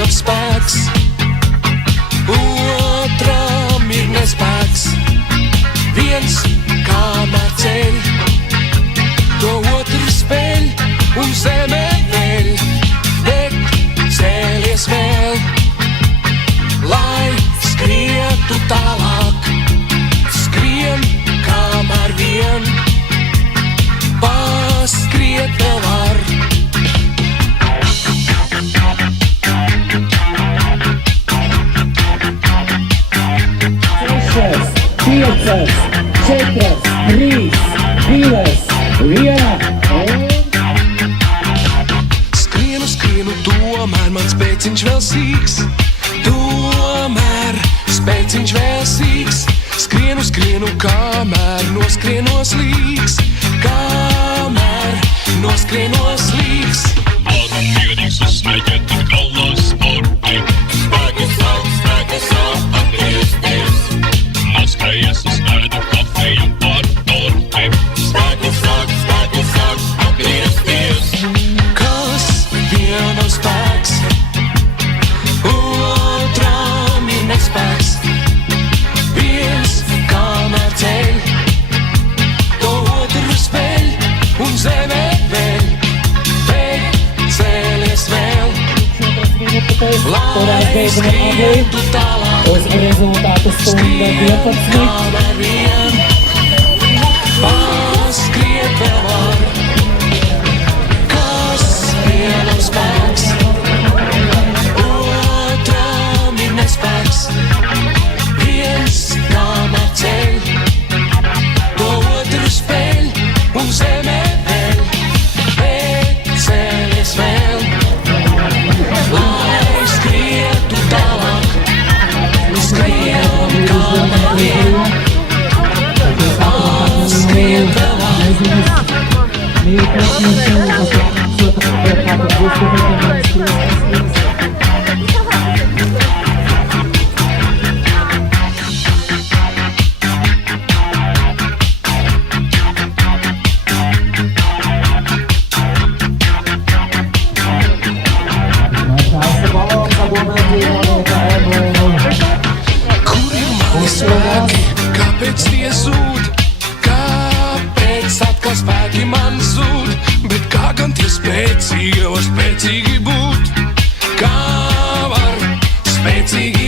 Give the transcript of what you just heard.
vienam spēks, otram ir nespēks. Viens kamēr ceļ, to otru speļ un zemē veļ, bet cēlies vēl, lai skrietu tālāk. Skrien kamēr vien paskriet vēl var. Piecas, četras, trīs, divas, viena un... Skrienu, skrienu, tomēr mans spēciņš vēl sīks. Tomēr spēciņš vēl sīks. Skrienu, skrienu, kamēr noskrienos līks. Kamēr noskrienos līks. Varam mierīgs uzsmēķēt un galvas sporti. Spēki savu, atgriezties. Noskājies uz ēdu kafeju par torti. Spēki savu, atgriezties. Kas vienam spēks, otram ir nespēks. Viens kamēr ceļ, to otru speļ un zemē veļ, bet cēlies vēl, lai skrietu tālāk. Uz rezultātu stunda 12. Kamēr vien paskriet vēl var. Kas vienam spēks, otram ir nespēks. Viens kamēr ceļ, to otru speļ un zemē veļ, bet cēlies vēl, lai skrietu tālāk. Skrien kamēr vien paskriet vēl var. Kur ir mani spēki, kāpēc tie zūd? Kāpēc atkal spēki man zūd? Bet kā gan tie spēcīgi var spēcīgi būt? Kā var spēcīgi